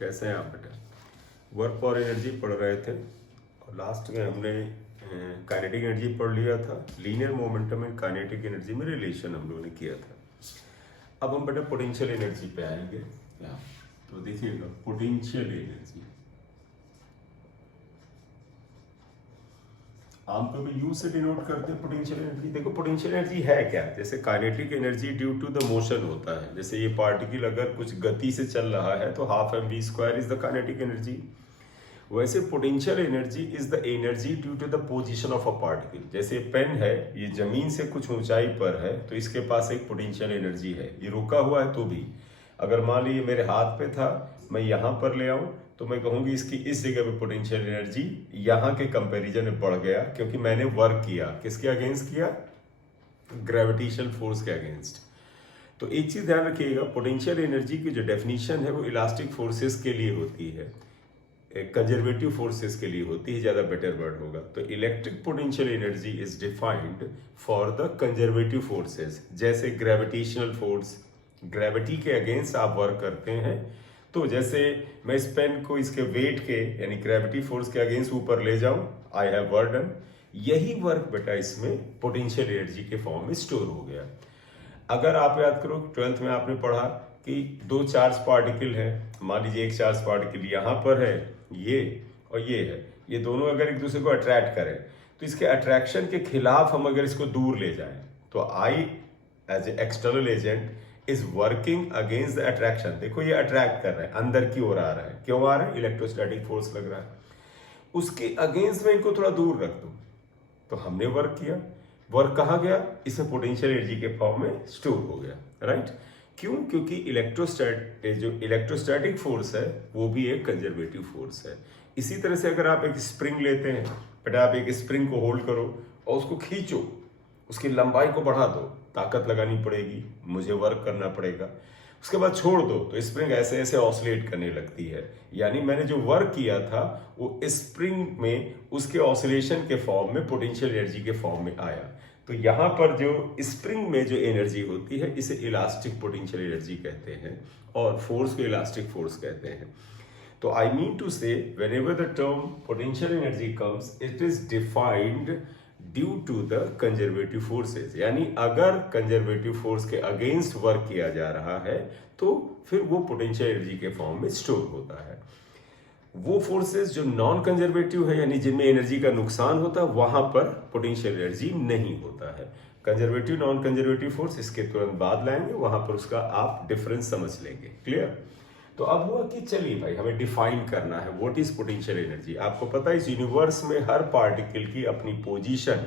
कैसे हैं आप बेटा? वर्क और एनर्जी पढ़ रहे थे और लास्ट में हमने काइनेटिक एनर्जी पढ़ लिया था। Linear momentum and kinetic energy में रिलेशन हम लोगों ने किया था। अब हम बेटा पोटेंशियल एनर्जी पे आएंगे। तो देखिएगा, पोटेंशियल एनर्जी आमतौर पर यू से डिनोट करते हैं पोटेंशियल एनर्जी। देखो पोटेंशियल एनर्जी है क्या? जैसे kinetic energy due to the motion होता है। जैसे ये पार्टिकल अगर कुछ गति से चल रहा है तो half m v square is the kinetic energy. वैसे potential energy is the energy due to the position of a particle. जैसे पेन है, ये जमीन से कुछ ऊंचाई पर है तो इसके पास एक पोटेंशियल एनर्जी है। ये रुका हुआ है तो भी, अगर मान लीजिए मेरे हाथ पे था, मैं यहाँ पर ले आऊं तो मैं कहूँगी इसकी इस जगह पे पोटेंशियल एनर्जी यहाँ के कंपैरिजन में बढ़ गया, क्योंकि मैंने वर्क किया। किसके अगेंस्ट किया? ग्रेविटेशनल फोर्स के अगेंस्ट। तो एक चीज ध्यान रखिएगा, पोटेंशियल एनर्जी की जो डेफिनेशन है वो इलास्टिक फोर्सेस के लिए होती है, कंजर्वेटिव फोर्सेस के लिए होती है, ज्यादा बेटर वर्ड होगा। तो electric potential energy is defined for the conservative forces. जैसे ग्रेविटेशनल फोर्स, ग्रेविटी के अगेंस्ट आप वर्क करते हैं, तो जैसे मैं इस पेन को इसके वेट के यानी ग्रेविटी फोर्स के अगेंस्ट ऊपर ले जाऊं, आई हैव वर्क डन। यही वर्क बेटा इसमें पोटेंशियल एनर्जी के फॉर्म में स्टोर हो गया। अगर आप याद करो 12th में आपने पढ़ा कि दो चार्ज पार्टिकल है, मान लीजिए एक चार्ज पार्टिकल यहाँ पर है, ये और ये है, ये दोनों अगर एक दूसरे को अट्रैक्ट करें तो इसके अट्रैक्शन के खिलाफ हम अगर इसको दूर ले जाएं तो I as a external agent is working against the attraction. देखो ये अट्रैक्ट कर रहे हैं, अंदर की ओर आ रहा है। क्यों आ रहा है? इलेक्ट्रोस्टैटिक फोर्स लग रहा है। उसके अगेंस्ट में इनको थोड़ा दूर रख दो तो हमने वर्क किया। वर्क कहाँ गया? इसमें पोटेंशियल एनर्जी के फॉर्म में स्टोर हो गया, राइट? क्यों? क्योंकि जो इलेक्ट्रोस्टैटिक फोर्स है वो भी एक कंजर्वेटिव फोर्स है। इसी तरह से अगर आप एक स्प्रिंग लेते हैं, बेटा आप एक स्प्रिंग को होल्ड करो और उसको खींचो, उसकी लंबाई को बढ़ा दो, ताकत लगानी पड़ेगी, मुझे वर्क करना पड़ेगा। उसके बाद छोड़ दो तो स्प्रिंग ऐसे ऐसे ऑसिलेट करने लगती है। यानी मैंने जो वर्क किया था वो स्प्रिंग में उसके ऑसिलेशन के फॉर्म में पोटेंशियल एनर्जी के फॉर्म में आया। तो यहाँ पर जो स्प्रिंग में जो एनर्जी होती है इसे इलास्टिक पोटेंशियल एनर्जी कहते हैं और फोर्स को इलास्टिक फोर्स कहते हैं। तो I mean to say whenever the term potential energy comes it is defined due to the conservative forces. यानी अगर कंजर्वेटिव फोर्स के अगेंस्ट वर्क किया जा रहा है तो फिर वो पोटेंशियल एनर्जी के फॉर्म में स्टोर होता है। वो फोर्सेस जो नॉन कंजर्वेटिव है यानी जिनमें एनर्जी का नुकसान होता है वहां पर पोटेंशियल एनर्जी नहीं होता है। कंजर्वेटिव नॉन कंजर्वेटिव फोर्स इसके तुरंत बाद लाएंगे, वहां पर उसका आप डिफरेंस समझ लेंगे। क्लियर? तो अब हुआ कि चलिए भाई हमें डिफाइन करना है व्हाट इज पोटेंशियल एनर्जी। आपको पता है इस यूनिवर्स में हर पार्टिकल की अपनी पोजीशन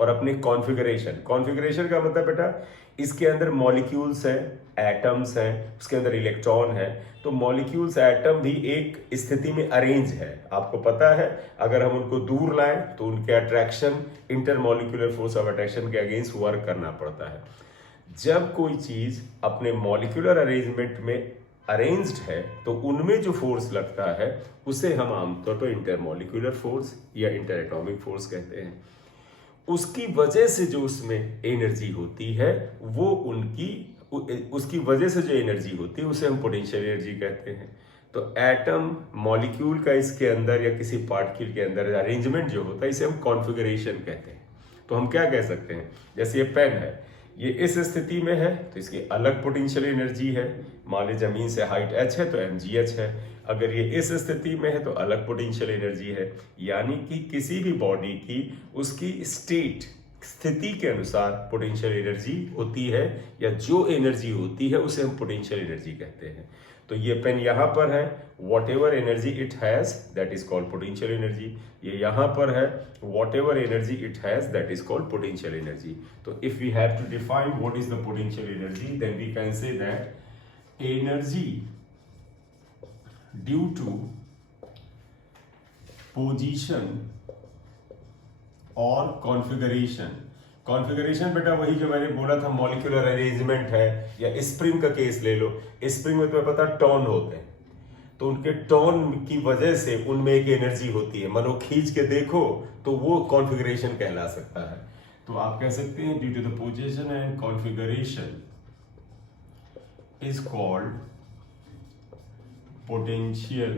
और अपनी कॉन्फ़िगरेशन। कॉन्फ़िगरेशन का मतलब बेटा इसके अंदर मॉलिक्यूल्स हैं, एटम्स हैं, उसके अंदर इलेक्ट्रॉन है। तो मॉलिक्यूल्स एटम भी एक स्थिति में अरेंज है। आपको पता है अगर हम उनको दूर लाएं तो उनके attraction, intermolecular force of attraction के अगेंस्ट वर्क करना पड़ता है। जब कोई चीज अपने मॉलिक्यूलर अरेंजमेंट में अरेंज्ड है तो उनमें जो फोर्स लगता है उसे हम आमतौर पर इंटरमॉलिक्यूलर फोर्स या इंटर एटॉमिक फोर्स कहते हैं। उसकी वजह से जो उसमें एनर्जी होती है वो उसकी वजह से जो एनर्जी होती है उसे हम पोटेंशियल एनर्जी कहते हैं। तो एटम मॉलिक्यूल का इसके अंदर या किसी पार्टिकल के अंदर अरेंजमेंट जो होता है इसे हम कॉन्फ़िगरेशन कहते हैं। तो हम क्या कह सकते हैं, जैसे ये पेन है, ये इस स्थिति में है तो इसकी अलग पोटेंशियल एनर्जी है। मान ली जमीन से हाइट h है तो mgh है। अगर ये इस स्थिति में है तो अलग पोटेंशियल एनर्जी है। यानी कि किसी भी बॉडी की उसकी स्थिति के अनुसार पोटेंशियल एनर्जी होती है, या जो एनर्जी होती है उसे हम पोटेंशियल एनर्जी कहते हैं। तो ये पेन यहाँ पर है, whatever energy it has that is called potential energy. ये यहाँ पर है, whatever energy it has that is called potential energy. तो if we have to define what is the potential energy then we can say that energy due to position और configuration. Configuration बेटा वही जो मैंने बोला था, molecular arrangement है, या स्प्रिंग का केस ले लो। स्प्रिंग में तुम्हें पता टर्न होते हैं, तो उनके टर्न की वजह से उनमें एक एनर्जी होती है। मानो खींच के देखो तो वो कॉन्फ़िगरेशन कहला सकता है। तो आप कह सकते हैं due to the position and configuration is called potential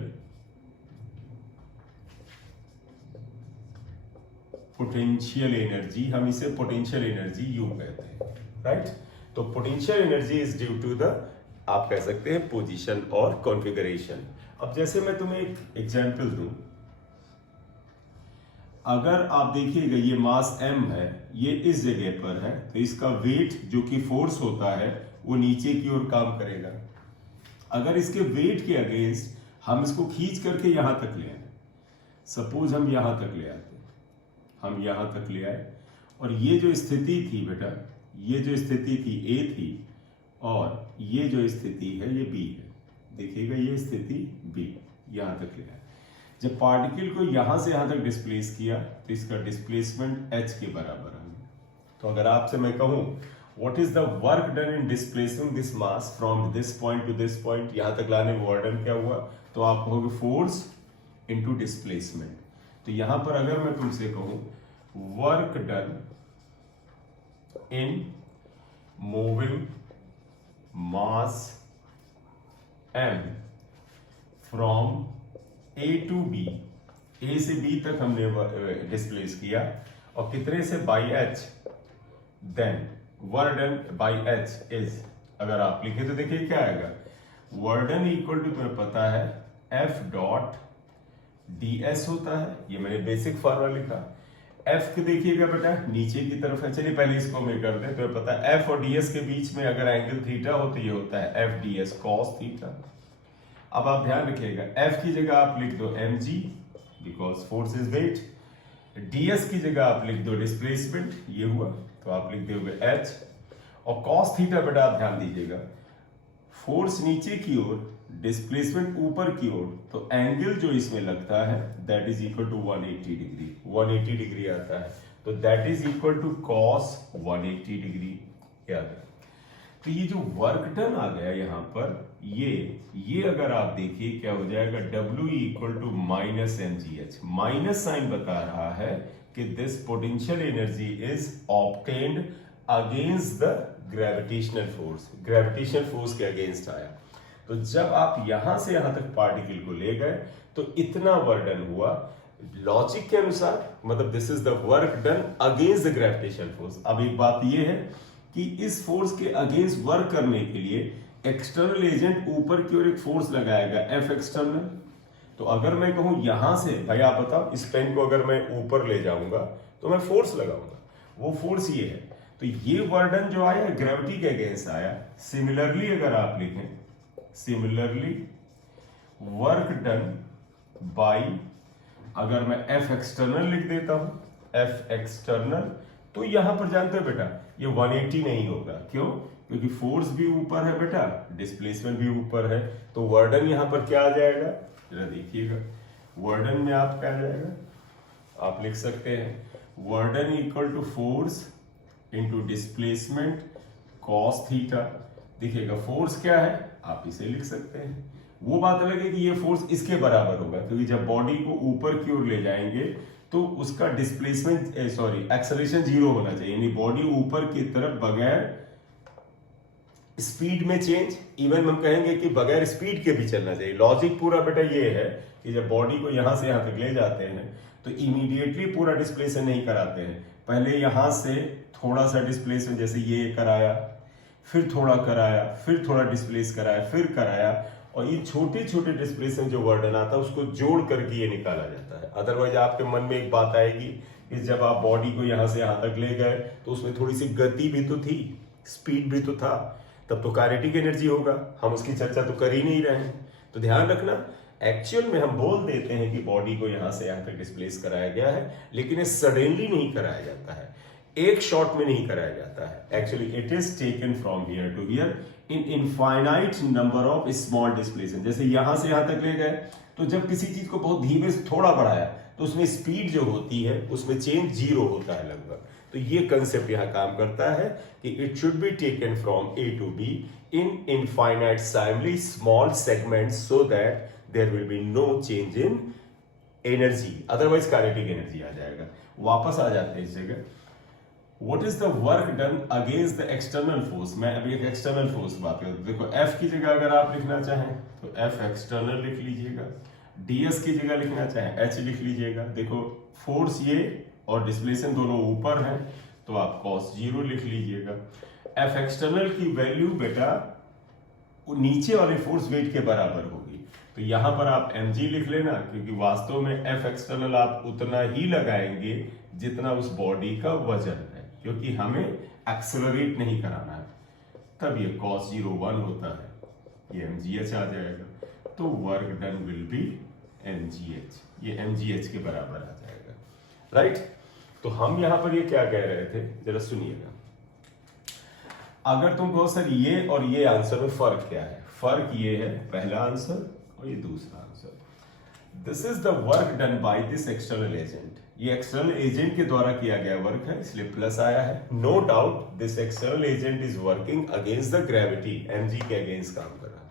energy, हम इसे पोटेंशियल एनर्जी यू कहते हैं, राइट। तो potential energy is due to the, आप कह सकते हैं, पोजीशन और कॉन्फ़िगरेशन। अब जैसे मैं तुम्हें एक एग्जांपल दूं, अगर आप देखिएगा ये मास m है, ये इस जगह पर है, तो इसका वेट जो कि फोर्स होता है वो नीचे की ओर काम करेगा। अगर इसके वेट के अगेंस्ट हम इसको खींच करके यहां तक ले आए, सपोज हम यहां तक ले आते, हम यहां तक ले आए, और ये जो स्थिति थी बेटा, ये जो स्थिति थी A थी, और ये जो स्थिति है ये B है। देखिएगा ये स्थिति B, यहां तक ले आए। जब पार्टिकल को यहां से यहां तक डिस्प्लेस किया तो इसका डिस्प्लेसमेंट h के बराबर है। तो अगर आपसे मैं कहूं what is the work done in displacing this mass from this point two this point, यहां तक लाने में वर्क डन क्या हुआ, तो आप कहोगे फोर्स इनटू डिस्प्लेसमेंट। तो यहां पर अगर मैं तुमसे कहूं work done in moving mass m from A to B, A से B तक हमने डिस्प्लेस किया, और कितने से, by h, then work done by h is, अगर आप लिखे तो देखिए क्या आएगा, वर्क डन इक्वल टू, तुम्हें पता है, F डॉट ds होता है, ये मैंने बेसिक फॉर्मूला लिखा। F के देखिएगा बेटा नीचे की तरफ है, चलिए पहले इसको मैं कर दे, तुम्हें पता है F और ds के बीच में अगर एंगल थीटा हो तो ये होता है F ds cos थीटा। अब आप ध्यान रखिएगा, F की जगह आप लिख दो mg because force is weight, ds की जगह आप लिख दो डिस्प्लेसमेंट, ये हुआ, तो आप लिख दोगे h, और cos थीटा बेटा आप ध्यान दीजिएगा, फोर्स नीचे की ओर, डिस्प्लेसमेंट ऊपर की ओर, तो एंगल जो इसमें लगता है that is equal to 180 degree, 180 degree आता है, तो that is equal to cos 180 degree, याद है। तो ये जो वर्क डन आ गया यहाँ पर, ये अगर आप देखिए क्या हो जाएगा, W equal to minus mgh, minus sign बता रहा है कि this potential energy is obtained against the gravitational force, gravitational force के अगेंस्ट आया। तो जब आप यहां से यहां तक पार्टिकल को ले गए तो इतना वर्क डन हुआ, लॉजिक के अनुसार, मतलब this is the work done against the gravitational force. अब एक बात यह है कि इस फोर्स के अगेंस्ट वर्क करने के लिए एक्सटर्नल एजेंट ऊपर की ओर एक फोर्स लगाएगा F एक्सटर्नल। तो अगर मैं कहूं यहां से, भाई आप बताओ, इस पेन को अगर मैं ऊपर ले जाऊंगा तो मैं फोर्स लगाऊंगा, वो फोर्स ये है, तो ये वर्क डन जो आया ग्रेविटी के अगेंस्ट आया। सिमिलरली अगर आप लिखें, सिमिलरली वर्क डन बाई, अगर मैं F एक्सटर्नल लिख देता हूं, F एक्सटर्नल, तो यहां पर जानते हो बेटा ये 180 नहीं होगा, क्यों, क्योंकि फोर्स भी ऊपर है बेटा, डिस्प्लेसमेंट भी ऊपर है, तो वर्क डन यहां पर क्या आ जाएगा, जरा देखिएगा, वर्क डन में आप क्या आ जाएगा, आप लिख सकते हैं work done equal to force into displacement cos theta. देखिएगा फोर्स क्या है, आप इसे लिख सकते हैं, वो बात अलग है कि ये फोर्स इसके बराबर होगा, क्योंकि जब बॉडी को ऊपर की ओर ले जाएंगे तो उसका डिस्प्लेसमेंट एक्सेलरेशन 0 होना चाहिए, यानी बॉडी ऊपर की तरफ बगैर स्पीड में चेंज, इवन हम कहेंगे कि बगैर स्पीड के भी चलना चाहिए। लॉजिक पूरा बेटा ये है कि जब बॉडी को यहां से यहां तक ले जाते हैं तो इमीडिएटली पूरा डिस्प्लेसन नहीं कराते हैं, पहले यहां से थोड़ा सा डिस्प्लेसमेंट, जैसे ये कराया, फिर थोड़ा कराया, फिर थोड़ा डिस्प्लेस कराया, फिर कराया, और ये छोटे छोटे डिस्प्लेसमेंट जो वर्क डन आता है उसको जोड़ करके ये निकाला जाता है। अदरवाइज आपके मन में एक बात आएगी कि जब आप बॉडी को यहां से यहां तक ले गए तो उसमें थोड़ी सी गति भी तो थी, स्पीड भी तो था, तब तो काइनेटिक एनर्जी होगा, हम उसकी चर्चा तो कर ही नहीं रहे हैं। तो ध्यान रखना, एक्चुअल में हम बोल देते हैं कि बॉडी को यहां से यहां तक डिस्प्लेस कराया गया है, लेकिन ये सडनली नहीं कराया जाता है, एक शॉट में नहीं कराया जाता है। Actually it is taken from here to here in infinite number of small displacement. जैसे यहां से यहां तक ले गए, तो जब किसी चीज को बहुत धीमे से थोड़ा बढ़ाया तो उसमें स्पीड जो होती है उसमें चेंज 0 होता है लगभग। तो ये कंसेप्ट यहां काम करता है कि it should be taken from A to B in infinitesimally small segments so that there will be no change in energy, otherwise kinetic energy आ जाएगा। वापस आ जाते हैं इस जगह, what is the work done against the external force. मैं अभी एक external force बात करता हूँ। देखो एफ की जगह अगर आप लिखना चाहें तो एफ एक्सटर्नल लिख लीजिएगा, डीएस की जगह लिखना चाहें एच लिख लीजिएगा। देखो फोर्स ये और डिस्प्लेसमेंट दोनों ऊपर हैं तो आप cos 0 लिख लीजिएगा। एफ एक्सटर्नल की वैल्यू बेटा नीचे वाले फोर्स वेट के बराबर होगी, तो यहां पर आप mg लिख लेना, क्योंकि वास्तव में एफ एक्सटर्नल आप उतना ही लगाएंगे जितना उस बॉडी का वजन है, क्योंकि हमें एक्सेलरेट नहीं कराना है। तब ये cos 0 1 होता है, ये mgh आ जाएगा, तो work done will be mgh, ये mgh के बराबर आ जाएगा, राइट। तो हम यहां पर ये क्या कह रहे थे, जरा सुनिएगा। अगर तुम कहो सर ये और ये आंसर में फर्क क्या है, फर्क ये है पहला आंसर और ये दूसरा answer. This is the work done by this external agent, ये एक्सटर्नल एजेंट के द्वारा किया गया वर्क है, इसलिए प्लस आया है। No doubt this external agent is working against the gravity, mg के अगेंस्ट काम कर रहा है।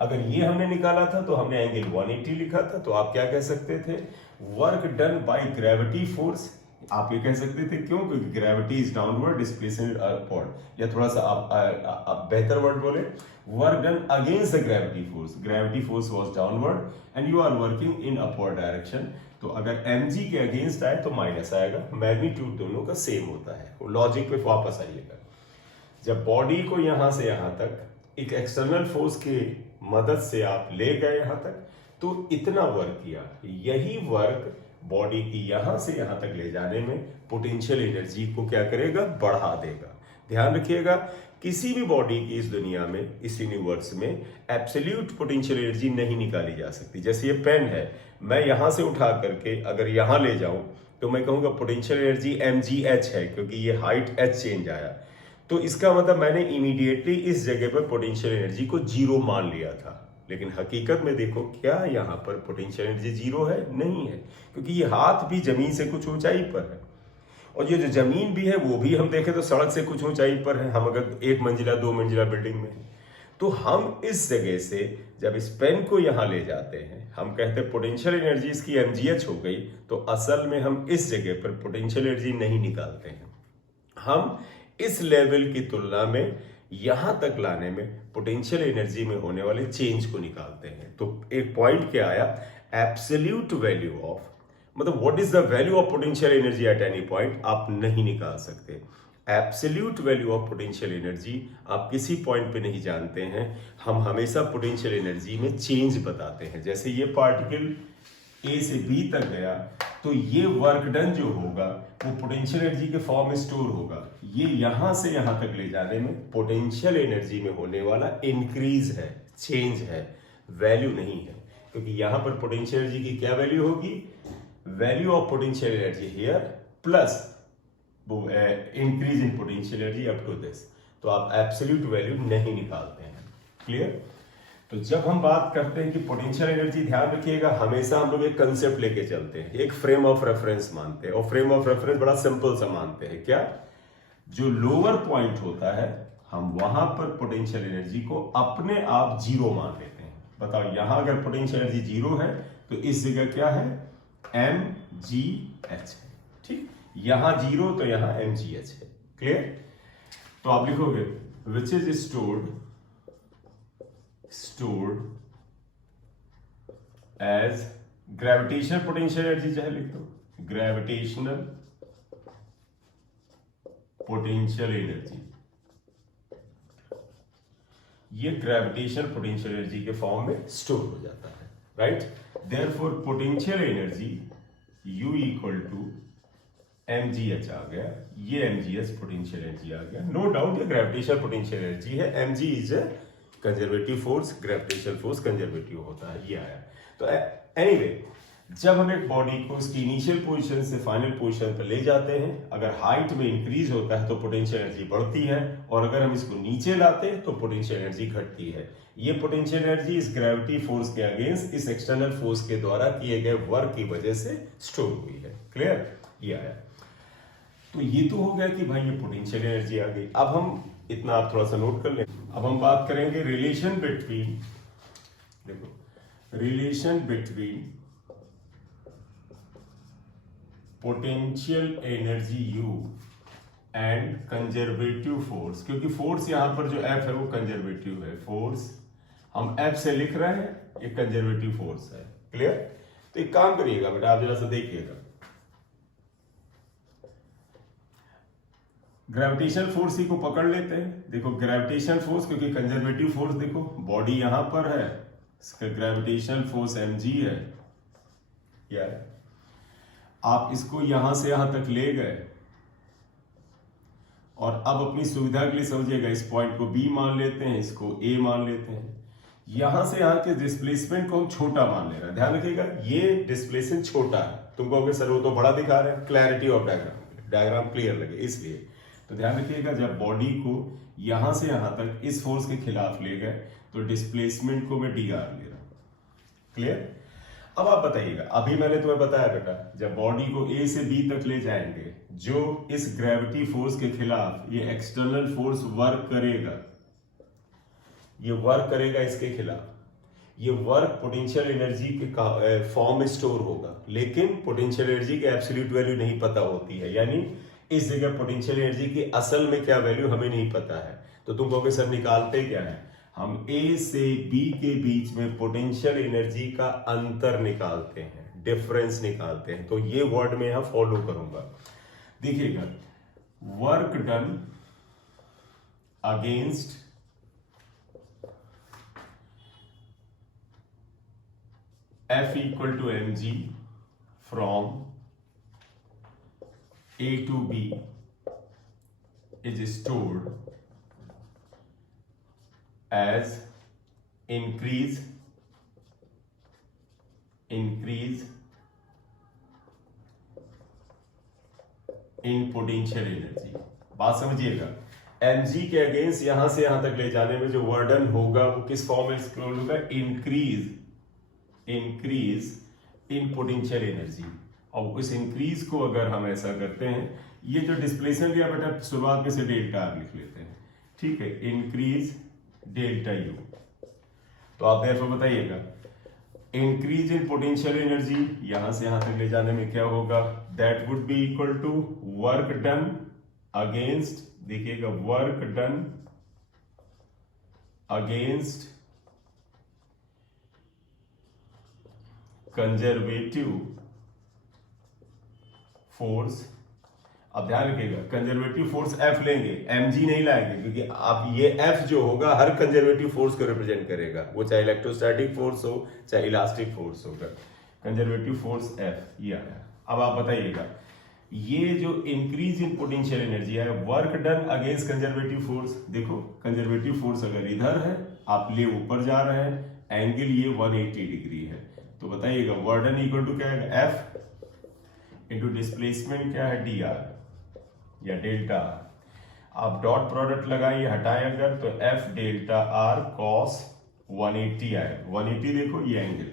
अगर ये हमने निकाला था तो हमने एंगल 180 लिखा था, तो आप क्या कह सकते थे, work done by gravity force. आप ये कह सकते थे क्यों, क्योंकि gravity is downward, displacement upward, या थोड़ा सा आप बेहतर वर्ड बोले, work done against the gravity force, gravity force was downward and you are working in upward direction. तो अगर mg के अगेंस्ट आए तो माइनस आएगा, मैग्नीट्यूड दोनों का सेम होता है। लॉजिक पे वापस आइएगा, जब बॉडी को यहां से यहां तक एक एक्सटर्नल फोर्स के मदद से आप ले गए यहां तक, तो इतना वर्क किया, यही वर्क बॉडी की यहां से यहां तक ले जाने में पोटेंशियल एनर्जी को क्या करेगा, बढ़ा देगा। ध्यान रखिएगा, किसी भी बॉडी की इस दुनिया में, इस यूनिवर्स में एब्सोल्यूट पोटेंशियल एनर्जी नहीं निकाली जा सकती। जैसे ये पेन है, मैं यहां से उठा करके अगर यहां ले जाऊं तो मैं कहूंगा पोटेंशियल एनर्जी mgh है, क्योंकि ये हाइट h चेंज आया, तो इसका मतलब मैंने इमीडिएटली इस जगह पर पोटेंशियल एनर्जी को जीरो मान लिया था। लेकिन हकीकत में देखो, क्या यहाँ पर पोटेंशियल एनर्जी जीरो है? नहीं है, क्योंकि ये हाथ भी जमीन से कुछ ऊंचाई पर है, और ये जो जमीन भी है वो भी हम देखें तो सड़क से कुछ ऊंचाई पर है। हम अगर 1 मंजिला 2 मंजिला बिल्डिंग में हैं, तो हम इस जगह से जब इस पेन को यहाँ ले जाते हैं, हम कहते हैं पोटेंशियल एनर्जी इसकी mgh हो गई, तो असल में हम इस जगह पर पोटेंशियल एनर्जी नहीं निकालते हैं। हम इस लेवल की तुलना में यहां तक लाने में पोटेंशियल एनर्जी में होने वाले चेंज को निकालते हैं। तो एक पॉइंट क्या आया, एब्सोल्यूट वैल्यू ऑफ, मतलब what is the value of potential energy at any point, आप नहीं निकाल सकते। Absolute value of potential energy आप किसी पॉइंट पे नहीं जानते हैं, हम हमेशा पोटेंशियल एनर्जी में चेंज बताते हैं। जैसे ये पार्टिकल ए से बी तक गया, तो ये वर्क डन जो होगा वो पोटेंशियल एनर्जी के फॉर्म में स्टोर होगा। ये यहां से यहां तक ले जाने में पोटेंशियल एनर्जी में होने वाला इंक्रीज है, चेंज है, वैल्यू नहीं है। क्योंकि यहां पर पोटेंशियल एनर्जी की क्या वैल्यू होगी, value of potential energy here plus increase in potential energy up to this. तो आप एब्सोल्यूट वैल्यू नहीं निकालते हैं। क्लियर? तो जब हम बात करते हैं कि पोटेंशियल एनर्जी, ध्यान रखिएगा हमेशा हम लोग एक कंसेप्ट लेके चलते हैं, एक फ्रेम ऑफ रेफरेंस मानते हैं, और फ्रेम ऑफ रेफरेंस बड़ा सिंपल सा मानते हैं। क्या? जो लोअर पॉइंट होता है हम वहां पर पोटेंशियल एनर्जी को अपने आप जीरो मान लेते हैं। बताओ, यहां अगर पोटेंशियल एनर्जी जीरो है तो इस जगह क्या है, mgh है, ठीक। यहां जीरो तो यहां mgh है। क्लियर? तो आप लिखोगे which is stored as gravitational potential energy, चाहे लिख दो gravitational potential energy। ये ग्रेविटेशनल पोटेंशियल एनर्जी के फॉर्म में स्टोर हो जाता है, right. Therefore potential energy U equal to mgh आ गया, ये mgh पोटेंशियल एनर्जी आ गया। नो डाउट ये ग्रेविटेशनल पोटेंशियल एनर्जी है, mg is a conservative force, gravitational force conservative होता है, ये आया। तो एनीवे, जब हम एक बॉडी को उसकी इनिशियल पोजीशन से फाइनल पोजीशन पर ले जाते हैं, अगर हाइट में इंक्रीज होता है तो पोटेंशियल एनर्जी बढ़ती है, और अगर हम इसको नीचे लाते हैं तो पोटेंशियल एनर्जी घटती है। ये पोटेंशियल एनर्जी इस ग्रेविटी फोर्स के अगेंस्ट इस एक्सटर्नल फोर्स के द्वारा किए गए वर्क की वजह से स्टोर हुई है। क्लियर? ये आया। तो ये तो हो गया कि भाई ये पोटेंशियल एनर्जी आ गई। अब हम इतना आप थोड़ा सा नोट कर लें। अब हम बात करेंगे रिलेशन बिटवीन, देखो relation between potential energy U and conservative force, क्योंकि फोर्स यहां पर जो एफ है वो कंजर्वेटिव है, फोर्स हम एफ से लिख रहे हैं, ये कंजर्वेटिव फोर्स है। क्लियर? तो एक काम करिएगा बेटा, आप जरा सा देखिएगा, ग्रेविटेशन फोर्स ही को पकड़ लेते हैं। देखो ग्रेविटेशन फोर्स, क्योंकि कंजर्वेटिव फोर्स देखो बॉडी यहां पर है, इसका ग्रेविटेशन फोर्स mg है यार, आप इसको यहां से यहां तक ले गए और अब अपनी सुविधा के लिए समझिएगा, इस पॉइंट को B मान लेते हैं, इसको A मान लेते हैं, यहां से यहां के डिस्प्लेसमेंट को हम छोटा मान ले रहे हैं। ध्यान रखिएगा ये डिस्प्लेसमेंट छोटा है, तुम कहोगे सर वो तो बड़ा दिखा रहे हैं, क्लैरिटी ऑफ डायग्राम क्लियर लगे इसलिए। तो ध्यान रखिएगा जब बॉडी को यहां से यहां तक इस फोर्स के खिलाफ ले गए तो डिस्प्लेसमेंट को मैं dr ले रहा हूं। क्लियर? अब आप बताइएगा, अभी मैंने तुम्हें बताया बेटा, जब बॉडी को A से B तक ले जाएंगे, जो इस ग्रेविटी फोर्स के खिलाफ ये एक्सटर्नल फोर्स वर्क करेगा, ये वर्क करेगा इसके खिलाफ, ये वर्क पोटेंशियल एनर्जी के फॉर्म में स्टोर होगा, लेकिन पोटेंशियल एनर्जी की एब्सोल्यूट वैल्यू नहीं पता होती है, यानी इस जगह पोटेंशियल एनर्जी की असल में क्या वैल्यू हमें नहीं पता है। तो तुम कहोगे सर निकालते क्या है, हम A से B के बीच में पोटेंशियल एनर्जी का अंतर निकालते हैं, डिफरेंस निकालते हैं। तो ये वर्ड में यहां फॉलो करूंगा, देखिएगा, work done against F equal to mg from A to B is stored as increase in potential energy. बात समझिएगा, mg के अगेंस्ट यहां से यहां तक ले जाने में जो वर्डन होगा वो किस फॉर्म में एक्सप्लोर होगा, इंक्रीज इन पोटेंशियल एनर्जी। और इस इंक्रीज को अगर हम ऐसा करते हैं, ये जो डिस्प्लेसमेंट दिया बेटा शुरुआत में से डेल्टा आर लिख लेते हैं, ठीक है, इंक्रीज डेल्टा यू। तो आप देयरफॉर बताइएगा इंक्रीज इन पोटेंशियल एनर्जी यहां से यहां तक ले जाने में क्या होगा, that would be equal to work done against, देखिएगा work done against conservative force. अब ध्यान रखिएगा कंजर्वेटिव फोर्स F लेंगे, mg नहीं लाएंगे, क्योंकि आप ये F जो होगा हर कंजर्वेटिव फोर्स को रिप्रेजेंट करेगा, वो चाहे इलेक्ट्रोस्टैटिक फोर्स हो चाहे इलास्टिक फोर्स होगा। कंजर्वेटिव फोर्स F ये आया। अब आप बताइएगा ये जो इंक्रीज इन पोटेंशियल एनर्जी है, work done against conservative force, देखो कंजर्वेटिव फोर्स अगर इधर है, आप ले ऊपर जा रहे हैं, एंगल ये 180 डिग्री है, तो बताइएगा वर्डन इक्वल टू क्या है, F इंटू डिस्प्लेसमेंट क्या है, dr या डेल्टा आर। आप डॉट प्रोडक्ट लगाइए, हटाएं अगर, तो F डेल्टा आर कॉस 180 आएगा। 180 देखो ये एंगल,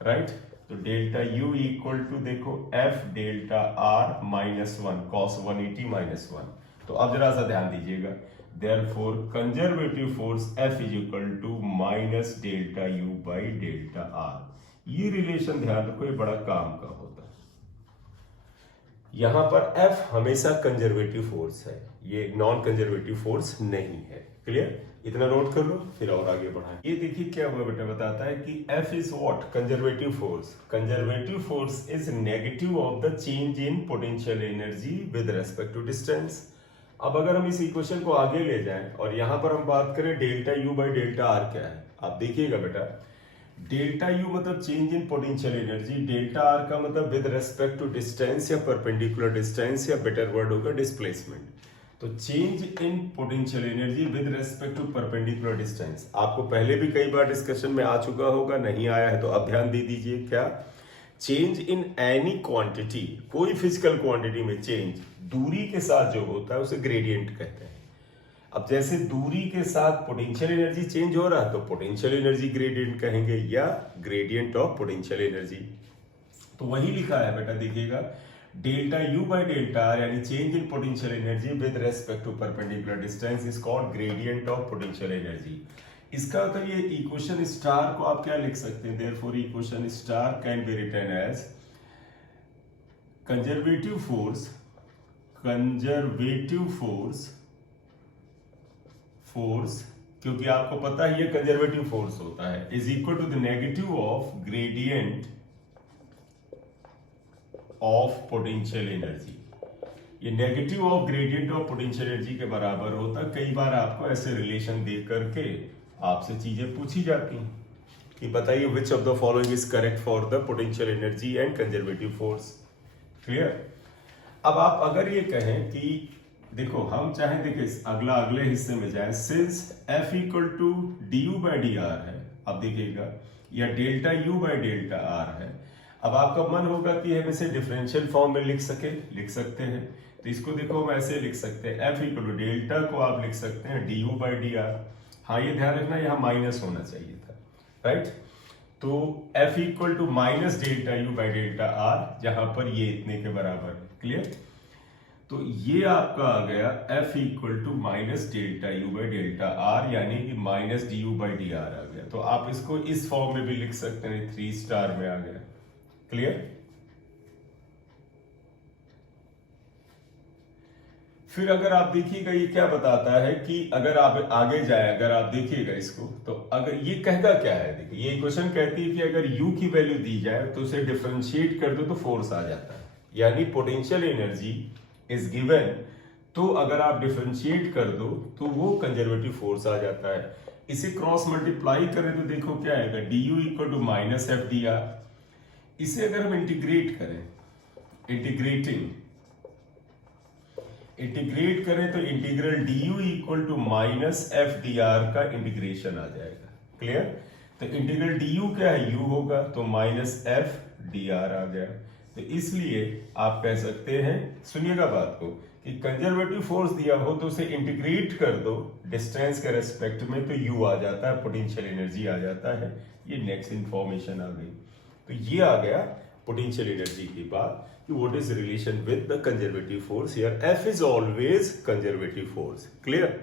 राइट, तो डेल्टा यू इक्वल टू देखो F डेल्टा आर -1 कॉस 180 -1। तो अब जरा सा ध्यान दीजिएगा, therefore conservative force F is equal to minus delta U by delta r. ये रिलेशन ध्यान रखो, ये बड़ा काम का होता है। यहां पर F हमेशा कंजर्वेटिव फोर्स है, ये नॉन कंजर्वेटिव फोर्स नहीं है। क्लियर? इतना नोट कर लो, फिर और आगे बढ़ाएं। ये देखिए क्या हुआ बेटा, बताता है कि F is what, conservative force. Conservative force is negative of the change in potential energy with respect to distance. अब अगर हम इस इक्वेशन को आगे ले जाएं और यहां पर हम बात करें delta U by delta r क्या है, आप देखिएगा बेटा, डेल्टा यू मतलब change in potential energy, delta r का मतलब विद रेस्पेक्ट टू डिस्टेंस या परपेंडिकुलर डिस्टेंस, या बेटर वर्ड होगा डिस्प्लेसमेंट। तो change in potential energy with respect to perpendicular distance आपको पहले भी कई बार डिस्कशन में आ चुका होगा, नहीं आया है तो अब ध्यान दे दीजिए। क्या? चेंज इन एनी क्वांटिटी, कोई फिजिकल क्वांटिटी में चेंज दूरी के साथ जो होता है उसे ग्रेडियंट कहते हैं। अब जैसे दूरी के साथ पोटेंशियल एनर्जी चेंज हो रहा है तो पोटेंशियल एनर्जी ग्रेडियंट कहेंगे, या ग्रेडियंट ऑफ पोटेंशियल एनर्जी। तो वही लिखा है बेटा, देखिएगा delta U by delta R यानी change in potential energy with respect to perpendicular distance is called gradient of potential energy. इसका मतलब ये इक्वेशन स्टार को आप क्या लिख सकते हैं, therefore equation star can be written as conservative force conservative force क्योंकि आपको पता है ये कंजर्वेटिव फोर्स होता है, is equal to the negative of gradient of potential energy. ये negative of gradient of potential energy के बराबर होता है। कई बार आपको ऐसे रिलेशन दे करके आपसे चीजें पूछी जाती हैं कि बताइए which of the following is correct for the potential energy and conservative force. Clear. अब आप अगर ये कहें कि देखो हम चाहे देखिए अगले हिस्से में जाए, since F equal to d U by d r है, अब देखिएगा, या delta U by delta r है। अब आपका मन होगा कि हम इसे डिफरेंशियल फॉर्म में लिख सकते हैं, तो इसको देखो हम ऐसे लिख सकते हैं, F इक्वल टू डेल्टा को आप लिख सकते हैं D U by d are. हाँ ये ध्यान रखना यहाँ माइनस होना चाहिए था, राइट। तो F equal to minus delta U by delta r, जहां पर ये इतने के बराबर है। क्लियर। तो ये आपका आ गया F equal to minus delta U by delta R, यानी कि minus d U by d R आ गया। तो आप इसको इस फॉर्म में भी लिख सकते हैं, 3 स्टार में आ गया। क्लियर। फिर अगर आप देखिएगा ये क्या बताता है कि अगर आप आगे जाए, अगर आप देखिएगा इसको, तो अगर ये कहता क्या है, देखिए ये क्वेश्चन कहती है कि अगर u की वैल्यू दी जाए तो उसे डिफरेंशिएट कर दो तो फोर्स आ जाता है, यानी पोटेंशियल एनर्जी इज गिवन, तो अगर आप डिफरेंशिएट कर दो तो वो कंजर्वेटिव फोर्स आ जाता है। इसे क्रॉस मल्टीप्लाई करें तो देखो क्या आएगा, d U equal to minus F d r. इसे अगर हम इंटीग्रेट करें, इंटीग्रेट करें तो integral d U equal to minus F d r का इंटीग्रेशन आ जाएगा। क्लियर। तो इंटीग्रल डी यू क्या है, यू होगा, तो माइनस एफ डी आर आ गया। तो इसलिए आप कह सकते हैं, सुनिएगा बात को, कि कंजर्वेटिव फोर्स दिया हो तो उसे इंटीग्रेट कर दो डिस्टेंस के रेस्पेक्ट में, तो यू आ जाता है, पोटेंशियल एनर्जी आ जाता है। ये नेक्स्ट इंफॉर्मेशन आ गई। तो ये आ गया पोटेंशियल एनर्जी की बात कि what is relation with the conservative force. Here F is always conservative force. Clear.